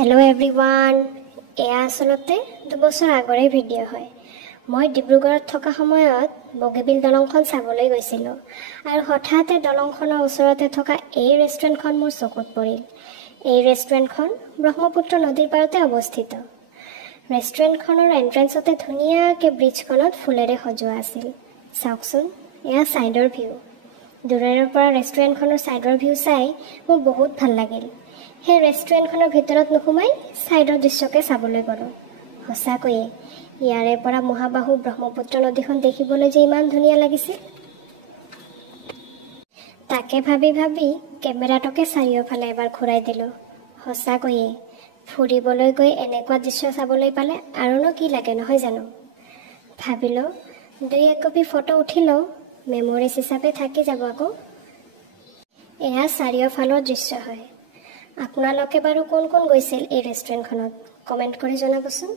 Hello everyone. এয়া আসলতে 2 বছৰ আগৰে ভিডিঅ' হয়। মই ডিব্ৰুগড়ত থকা সময়ত বগীবিল দলংখন চাবলৈ গৈছিলোঁ আৰু হঠাতে দলংখনৰ ওচৰতে থকা এই ৰেষ্টুৰেণ্টখন মোৰ চকুত পৰিল। এই ৰেষ্টুৰেণ্টখন ব্ৰহ্মপুত্ৰ নদীৰ পাৰতে অৱস্থিত। ৰেষ্টুৰেণ্টখনৰ এন্ট্ৰেন্সতে ধুনীয়াকৈ ব্ৰিজখনত ফুলেৰে সজোৱা আছিল। চাওকচোন, এয়া ছাইডৰ ভিউ। দূৰৰ পৰা ৰেষ্টুৰেণ্টখনৰ ছাইডৰ ভিউ চাই মোৰ বহুত ভাল লাগিল। সেই ৰেষ্টুৰেণ্টখনৰ ভিতৰত নোসোমাই ছাইডৰ দৃশ্যকে চাবলৈ গ'লোঁ। সঁচাকৈয়ে ইয়াৰে পৰা মহাবাহু ব্ৰহ্মপুত্ৰ নদীখন দেখিবলৈ যে ইমান ধুনীয়া লাগিছিল। তাকে ভাবি কেমেৰাটোকে চাৰিওফালে এবাৰ ঘূৰাই দিলোঁ। সঁচাকৈয়ে ফুৰিবলৈ গৈ এনেকুৱা দৃশ্য চাবলৈ পালে আৰুনো কি লাগে নহয় জানো? ভাবিলোঁ 2-1 কপি ফটো উঠি লওঁ, মেমৰিজ হিচাপে থাকি যাব আকৌ। এয়া চাৰিওফালৰ দৃশ্য হয়। আপোনালোকে বাৰু কোন গৈছিল এই ৰেষ্টুৰেণ্টখনত? কমেণ্ট কৰি জনাবচোন।